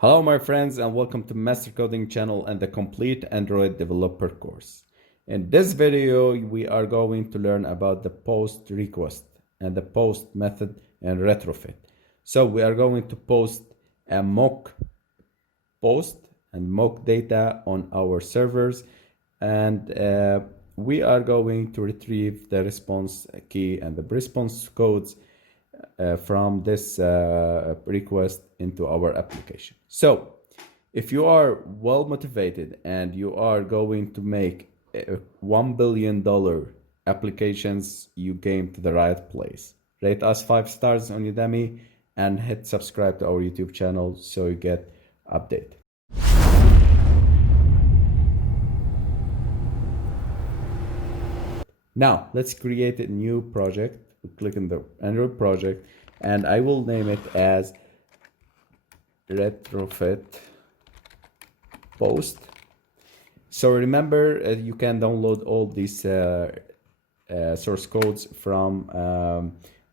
Hello my friends and welcome to Master Coding channel and the complete Android developer course. In this video we are going to learn about the post request and the post method in Retrofit. So we are going to post a mock post and mock data on our servers, and we are going to retrieve the response key and the response codes from this request into our application. So if you are well motivated and you are going to make $1 billion applications, you came to the right place. Rate us 5 stars on Udemy and hit subscribe to our YouTube channel so you get update. Now let's create a new project. We click on the Android project and I will name it as Retrofit post. So remember, you can download all these source codes from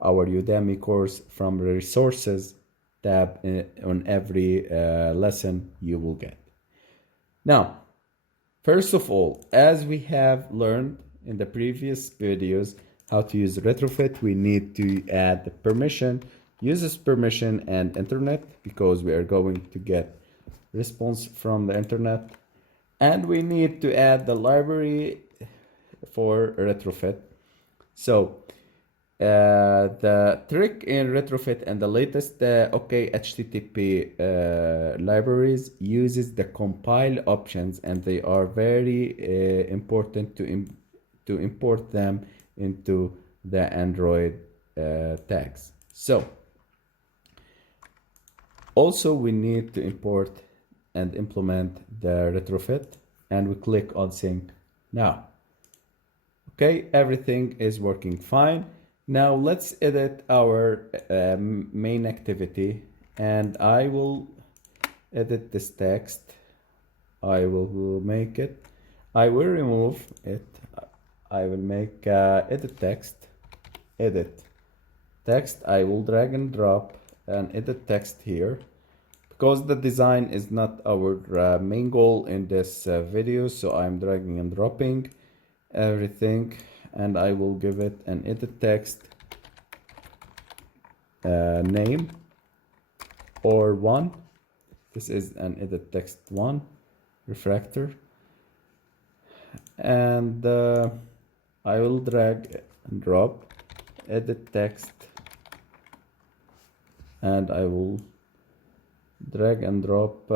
our Udemy course from the resources tab on every lesson you will get. Now, first of all, as we have learned in the previous videos how to use Retrofit, we need to add the permission, uses permission and internet, because we are going to get response from the internet. And we need to add the library for Retrofit. So the trick in Retrofit and the latest OK HTTP libraries uses the compile options, and they are very important to import them into the Android tags. So also we need to import and implement the Retrofit, and we click on sync now. Okay, everything is working fine. Now let's edit our main activity, and I will edit this text. I will make it. I will remove it. I will make edit text. Edit text. I will drag and drop and edit text here, because the design is not our main goal in this video. So I'm dragging and dropping everything, and I will give it an edit text name or 1. This is an edit text 1 refractor, and I will drag and drop edit text, and I will drag and drop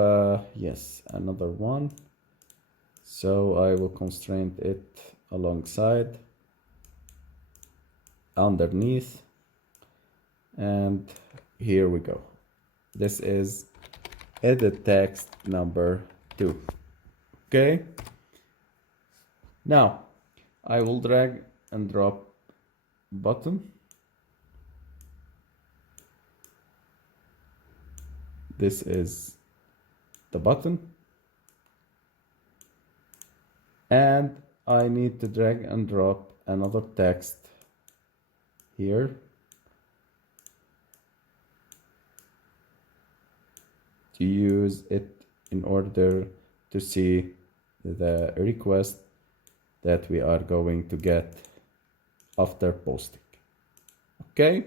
yes, another 1. So I will constrain it alongside, underneath, and here we go. This is edit text number 2. Okay, now I will drag and drop button. This is the button, and I need to drag and drop another text here to use it in order to see the request that we are going to get after posting. Okay.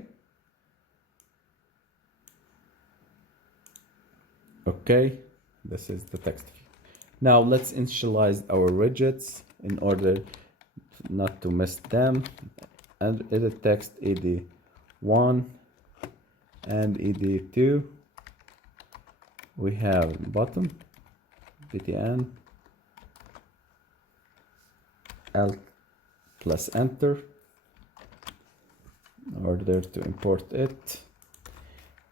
Okay, this is the text view. Now let's initialize our widgets in order not to miss them, and edit text ed1 and ed2. We have button btn alt plus enter in order to import it.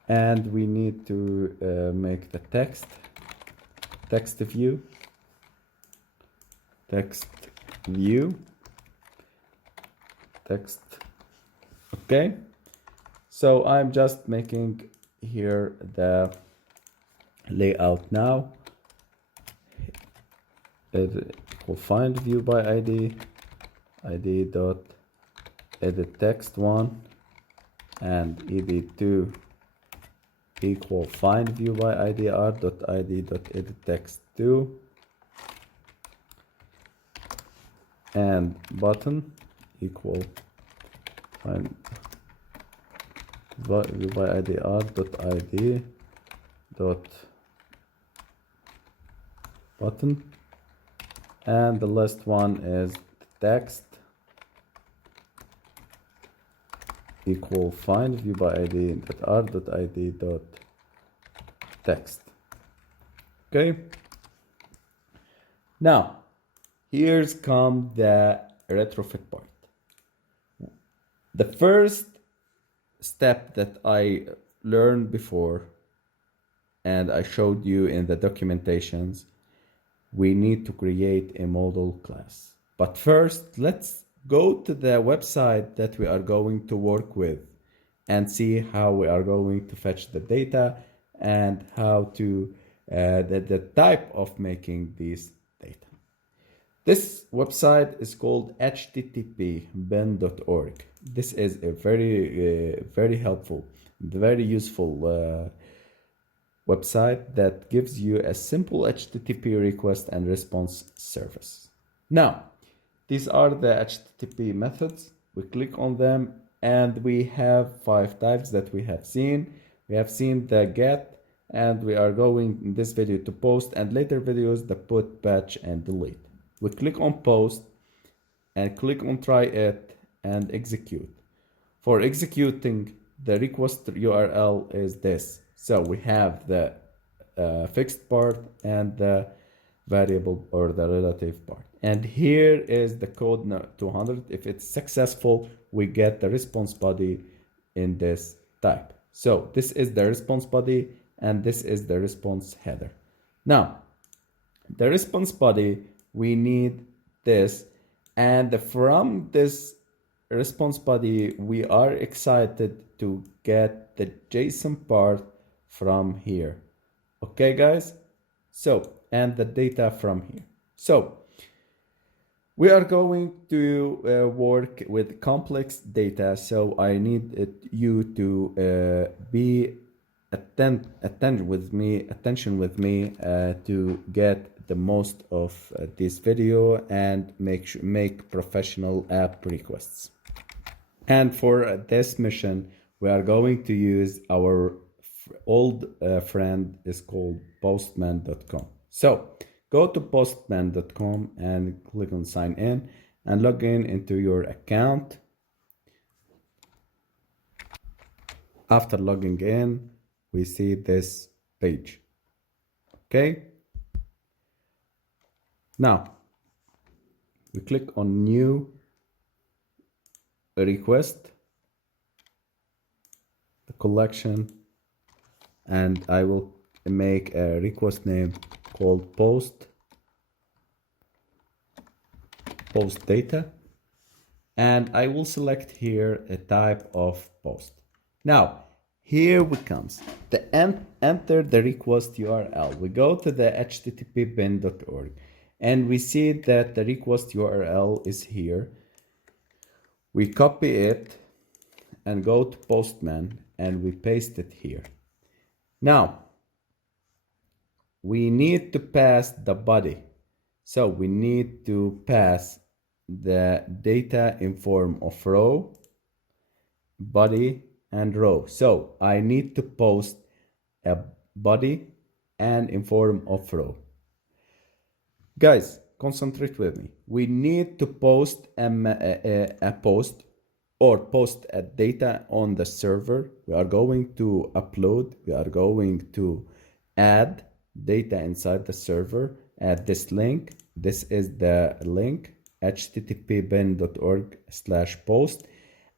And we need to make the text view, text. Okay, so I'm just making here the layout now. It will find view by id dot edit text 1 and ed2 equal find view by id r.id.edit text 2 and button equal find view by id r.id dot button, and the last one is text equal find view by id dot r.id dot text. Okay, now here's come the retrofit part. The first step that I learned before and I showed you in the documentations, we need to create a model class. But first, let's go to the website that we are going to work with and see how we are going to fetch the data and how to the type of making these data. This website is called http://bin.org. This is a very helpful, very useful website that gives you a simple HTTP request and response service. Now, these are the HTTP methods. We click on them and we have 5 types that we have seen. We have seen the get, and we are going in this video to post, and later videos the put, patch, and delete. We click on post and click on try it and execute. For executing, the request URL is this. So we have the fixed part and the variable or the relative part. And here is the code 200. If it's successful, we get the response body in this type. So this is the response body and this is the response header. Now, the response body, we need this, and from this response body, we are excited to get the JSON part from here. Okay, guys? So, and the data from here. So, we are going to work with complex data, so I need you to be attention with me to get the most of this video and make professional app requests. And for this mission, we are going to use our old friend is called postman.com. So go to postman.com and click on sign in and log in into your account. After logging in, we see this page. Okay. Now we click on new request, the collection, and I will make a request name called post data, and I will select here a type of post. Now here we comes the enter the request URL. We go to the http://bin.org and we see that the request URL is here. We copy it and go to Postman and we paste it here. Now we need to pass the body, so we need to pass the data in form of row, body, and row. So I need to post a body and in form of row. Guys, concentrate with me. We need to post a post or post a data on the server. We are going to upload, we are going to add data inside the server at this link. This is the link, http://bin.org/post,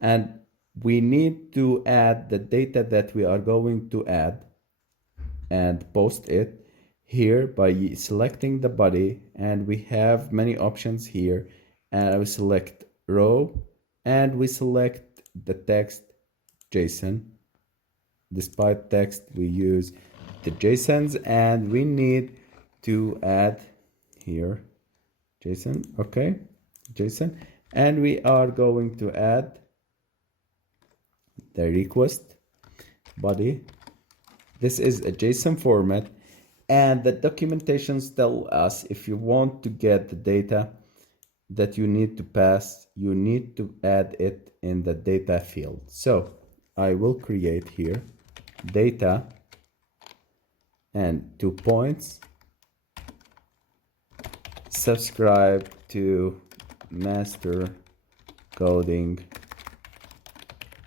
and we need to add the data that we are going to add and post it here by selecting the body, and we have many options here, and I will select row and we select the text JSON. Despite text, we use the JSONs, and we need to add here JSON. Okay, JSON, and we are going to add the request body This is a JSON format, and the documentations tell us if you want to get the data that you need to pass, you need to add it in the data field. So I will create here data and 2 points, subscribe to master coding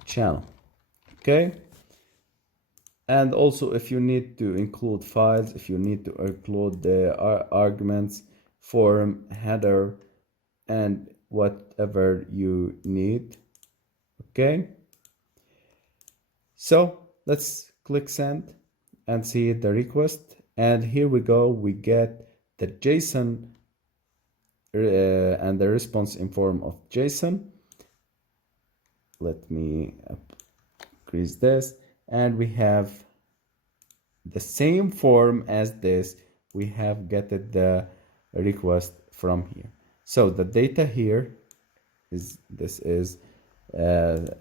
channel. Okay, and also if you need to include files, if you need to include the arguments, form, header, and whatever you need. Okay, so let's click send and see the request, and here we go, we get the JSON and the response in form of JSON. Let me increase this, and we have the same form as this. We have getted the request from here. So the data here is, this is the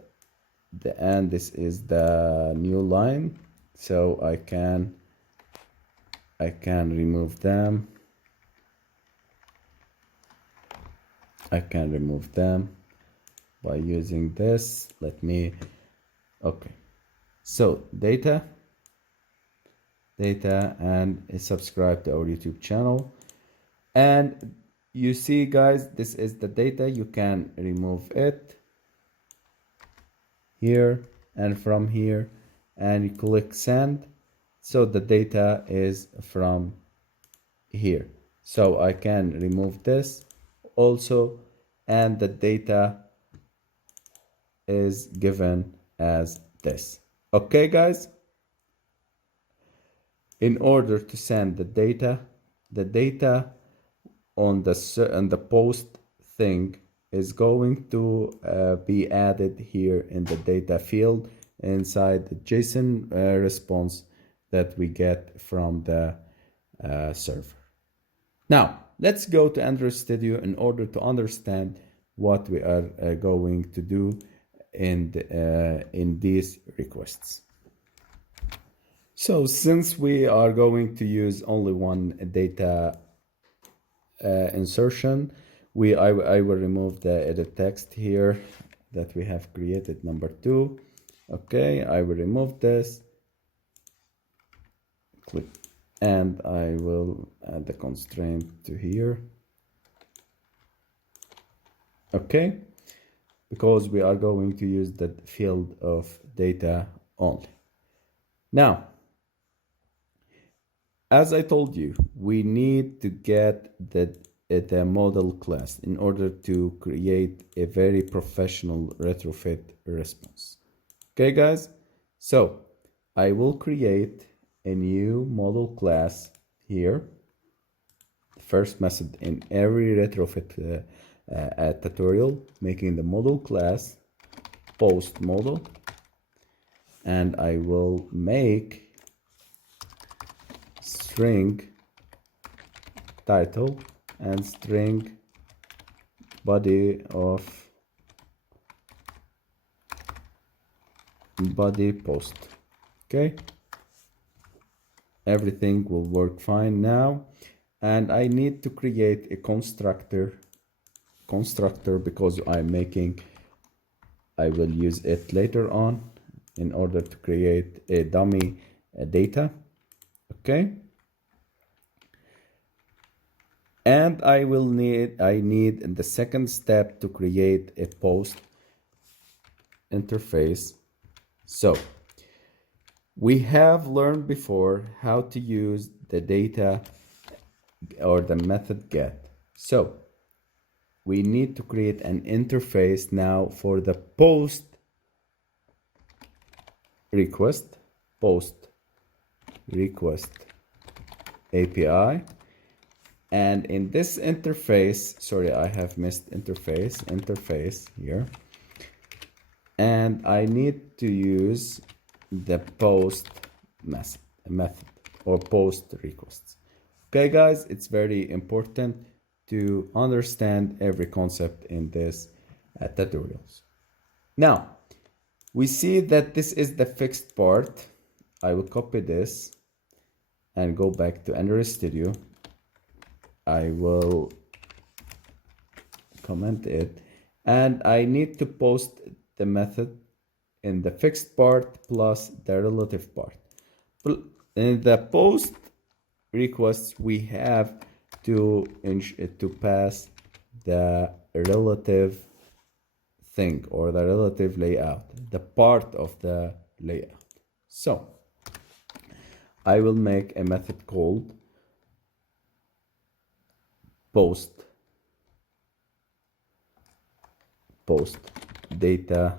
end, this is the new line. So I can remove them. I can remove them by using this. Let me, okay. So data, and subscribe to our YouTube channel. And you see, guys, this is the data. You can remove it here and from here, and you click send. So the data is from here. So I can remove this also, and the data is given as this. Okay, guys, in order to send the data on the post thing is going to be added here in the data field inside the JSON response that we get from the server. Now let's go to Android Studio in order to understand what we are going to do in these requests. So since we are going to use only one data insertion, I will remove the edit text here that we have created, number 2. Okay, I will remove this, click, and I will add the constraint to here. Okay, because we are going to use the field of data only. Now, as I told you, we need to get the model class in order to create a very professional retrofit response. Okay, guys, so I will create a new model class here. The first method in every retrofit tutorial, making the model class post model, and I will make string title and string body of body post. Okay, everything will work fine now, and I need to create a constructor because I will use it later on in order to create a dummy data. Okay, and I need in the second step to create a post interface. So we have learned before how to use the data or the method get. So we need to create an interface now for the post request API. And in this interface, sorry, I have missed interface here, and I need to use the post method or post requests. Okay, guys, it's very important to understand every concept in this tutorials. Now we see that this is the fixed part. I will copy this and go back to Android Studio. I will comment it, and I need to post the method in the fixed part plus the relative part. In the post requests, we have to pass the relative thing or the relative layout, the part of the layout. So I will make a method called post data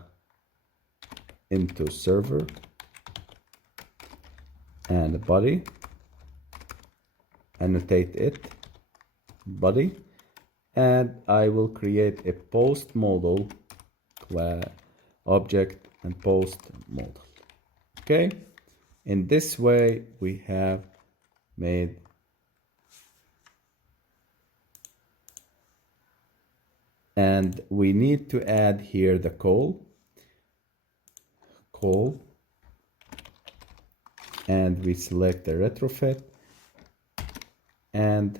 into server and body, annotate it body, and I will create a post model object and post model. Okay, in this way we have made and we need to add here the call, and we select the retrofit, and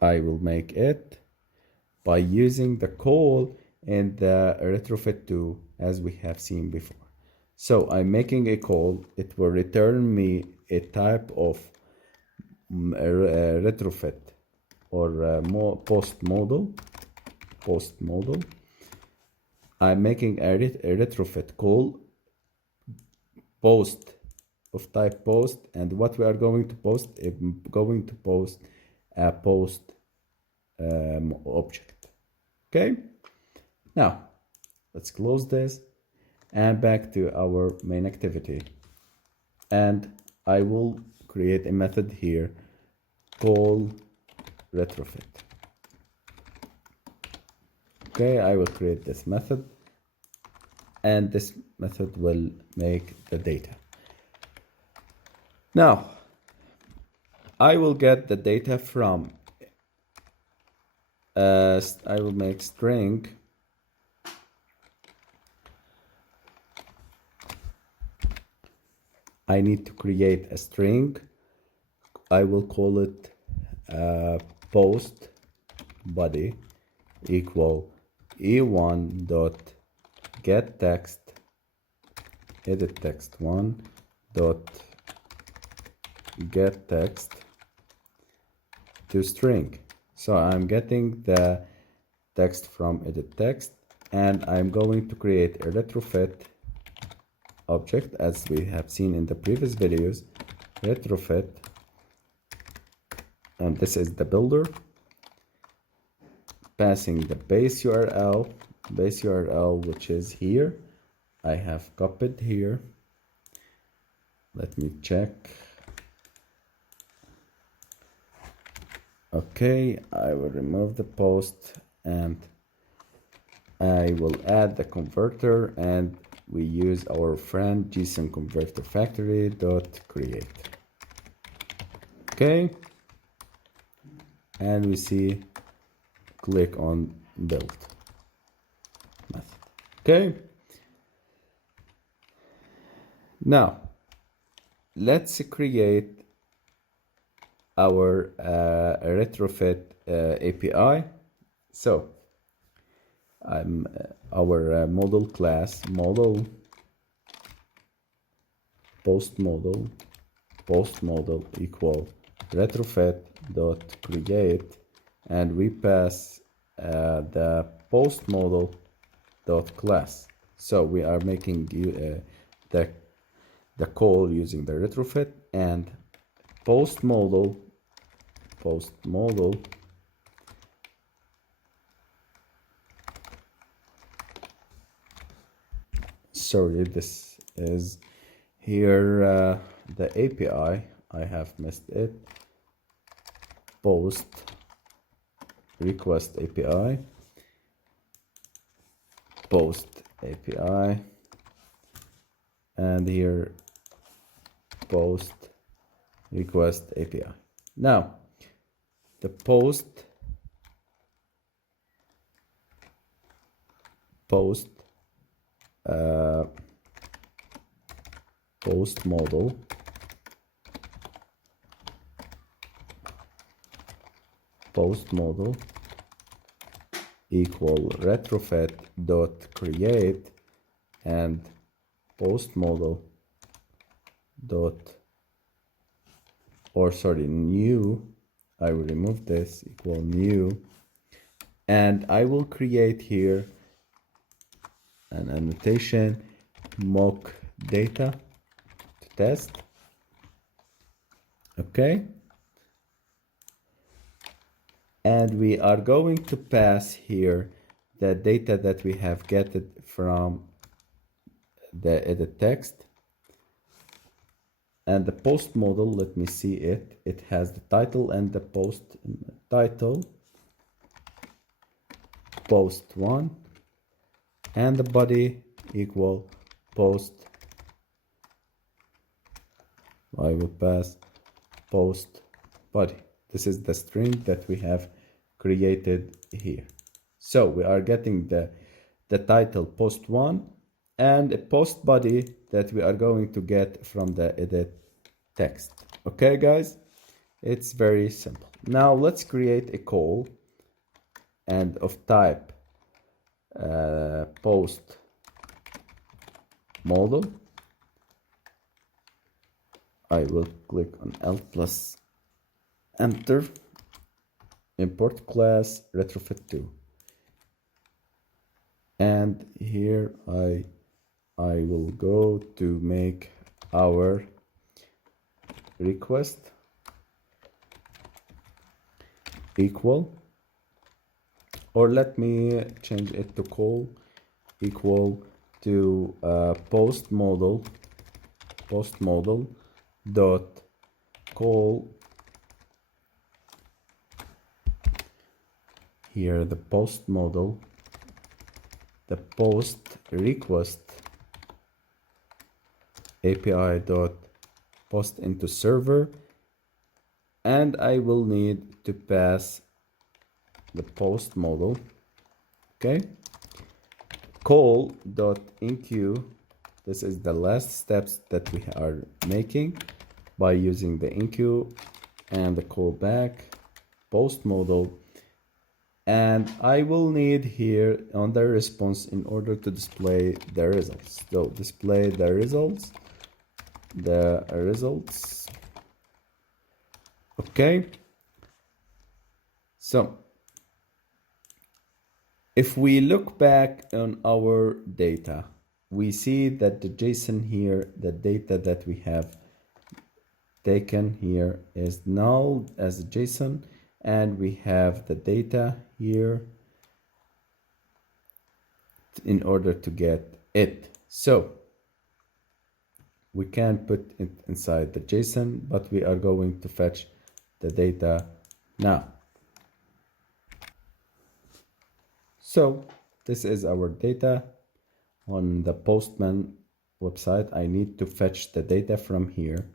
I will make it by using the call and the retrofit tool as we have seen before. So I'm making a call. It will return me a type of retrofit or post model. I'm making a retrofit call, post of type post, and what we are going to post, I'm going to post a post object. Okay, now let's close this and back to our main activity, and I will create a method here called retrofit. Okay, I will create this method, and this method will make the data. Now I will get the data from I will make string I need to create a string. I will call it post body equal e1 dot get text edit text 1 dot get text to string. So I'm getting the text from edit text, and I'm going to create a retrofit object as we have seen in the previous videos. Retrofit, and this is the builder, passing the base URL which is here. I have copied here. Let me check. Okay, I will remove the post and I will add the converter, and we use our friend JSON converter factory dot create. Okay, and we see click on build method. Okay, now let's create our retrofit API. So our model class model post model equal retrofit dot create, and we pass the post model dot class. So we are making the call using the retrofit, and post model sorry, this is here the API. I have missed it. Post request API, post API, and here post request API. Now the post post model equal retrofit dot create and post model dot new. I will remove this, equal new, and I will create here an annotation mock data to test. Okay, and we are going to pass here the data that we have getted from the edit text. And the post model, let me see it. It has the title and the post title, post 1, and the body equal post. I will pass post body. This is the string that we have created here. So we are getting the title post 1 and a post body that we are going to get from the edit text. Okay, guys, it's very simple. Now let's create a call and of type post model. I will click on Alt plus enter, import class retrofit 2, and here I will go to make our request equal, or let me change it to call equal to post model dot call. Here the post model, the post request API dot post into server, and I will need to pass the post model. Okay, call dot enqueue. This is the last steps that we are making by using the enqueue and the callback post model. And I will need here on the response in order to display the results. So display the results. Okay. So if we look back on our data, we see that the JSON here, the data that we have taken here is null as a JSON, and we have the data here in order to get it. So we can put it inside the JSON, but we are going to fetch the data now. So this is our data on the Postman website. I need to fetch the data from here.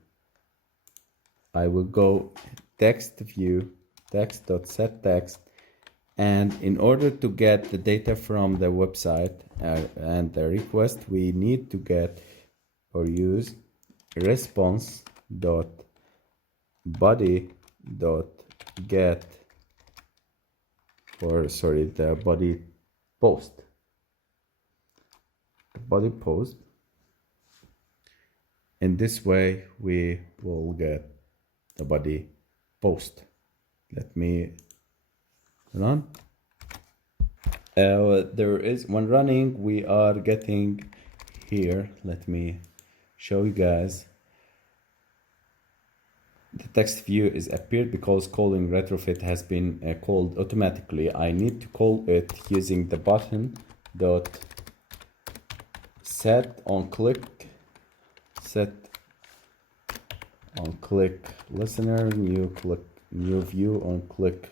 I will go text view text.setText, and in order to get the data from the website and the request, we need to get or use response dot body dot get, or sorry, the body post, in this way we will get the body post. Let me run. There is one running. We are getting here. Let me show you guys. The text view is appeared because calling retrofit has been called automatically. I need to call it using the button dot set on click listener, new view on click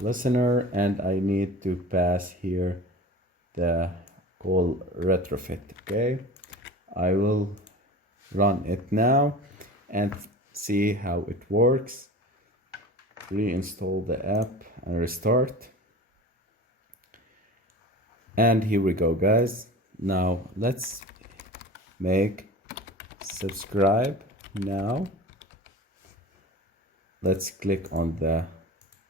listener, and I need to pass here the call retrofit. Okay, I will run it now and see how it works. Reinstall the app and restart. And here we go, guys. Now let's make subscribe now. Let's click on the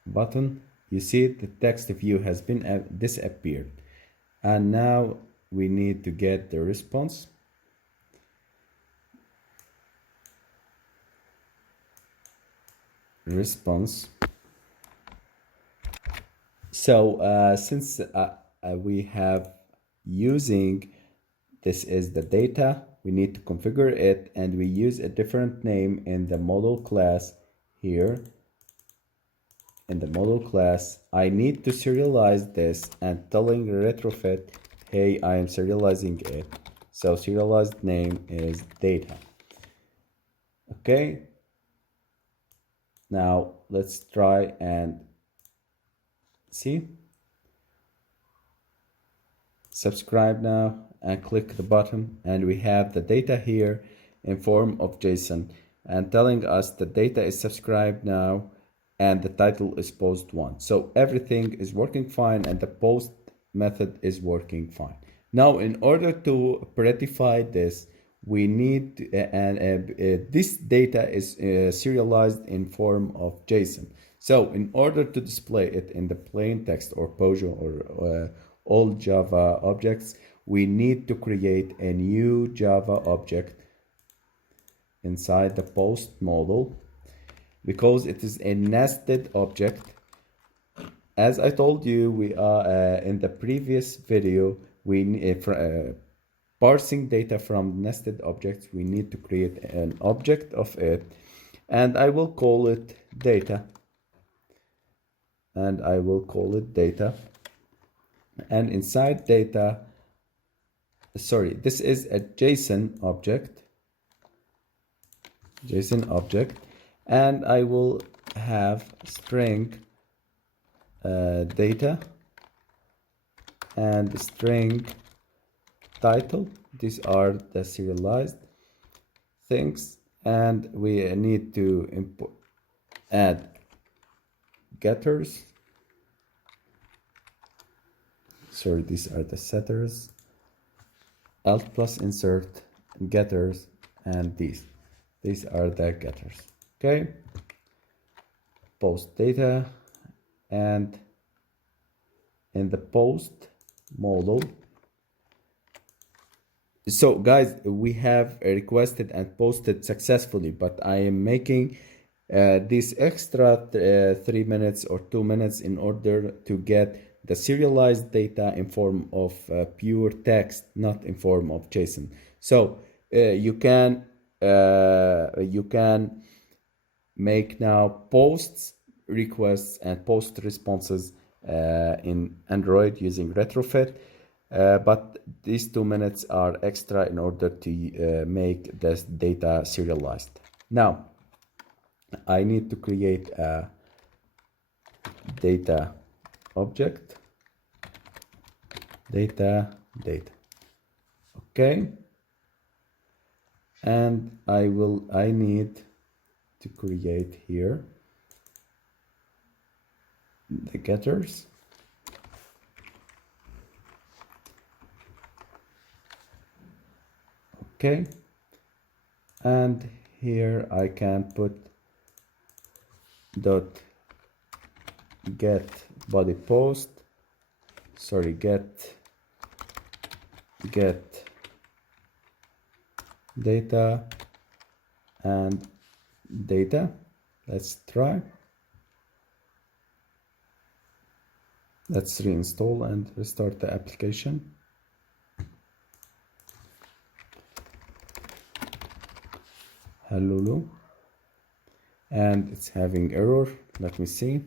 button. You see the text view has been disappeared. And now we need to get the response. So since we have using this is the data, we need to configure it, and we use a different name in the model class here. In the model class, I need to serialize this and telling retrofit, hey, I am serializing it. So serialized name is data. Okay. Now let's try and see. Subscribe now and click the button, and we have the data here in form of JSON and telling us the data is subscribed now and the title is post 1. So everything is working fine and the post method is working fine. Now in order to prettify this, we need this data is serialized in form of JSON. So in order to display it in the plain text or POJO or all Java objects, we need to create a new Java object inside the post model because it is a nested object. As I told you, we are in the previous video, we parsing data from nested objects, we need to create an object of it, and I will call it data. And inside data, sorry, this is a JSON object, and I will have string data and string title. These are the serialized things, and we need to add getters. Sorry, these are the setters. Alt plus insert getters, and these are the getters. Okay, post data, and in the post model. So guys, we have requested and posted successfully, but I am making this extra 3 minutes or 2 minutes in order to get the serialized data in form of pure text, not in form of JSON. So you can make now posts, requests, and post responses in Android using Retrofit. But these 2 minutes are extra in order to make this data serialized. Now, I need to create a data object, data. Okay, and I need to create here the getters. Okay, and here I can put dot get body post, sorry, get data and data. Let's try. Let's reinstall and restart the application. Hello, and it's having error. Let me see.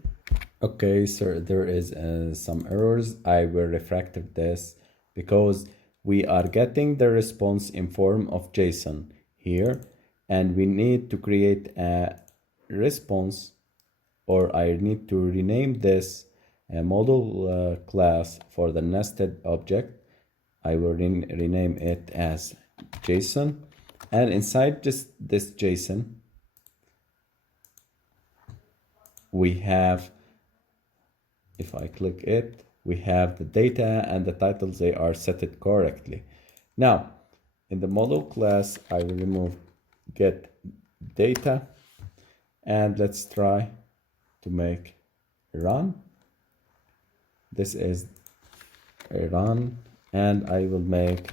Okay, so there is some errors. I will refactor this because we are getting the response in form of JSON here, and we need to create a response, or I need to rename this model class for the nested object. I will rename it as JSON, and inside this JSON we have, if I click it, we have the data and the titles, they are set it correctly. Now, in the model class, I will remove get data, and let's try to make run. This is a run, and I will make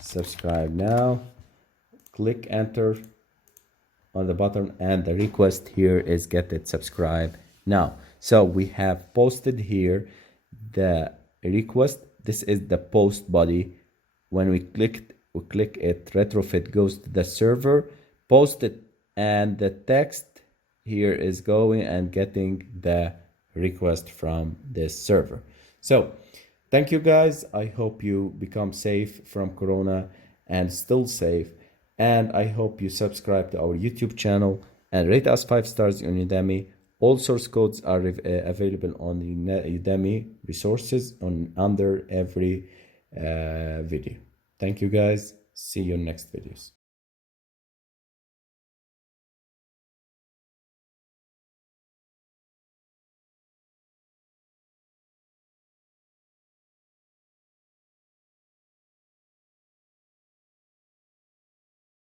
subscribe now. Click enter on the button, and the request here is get it subscribe now. So we have posted here the request. This is the post body. When we click it, retrofit goes to the server, post it, and the text here is going and getting the request from this server. So thank you guys. I hope you become safe from Corona and still safe. And I hope you subscribe to our YouTube channel and rate us 5 stars on Udemy. All source codes are available on the Udemy resources under every video. Thank you guys. See you in next videos.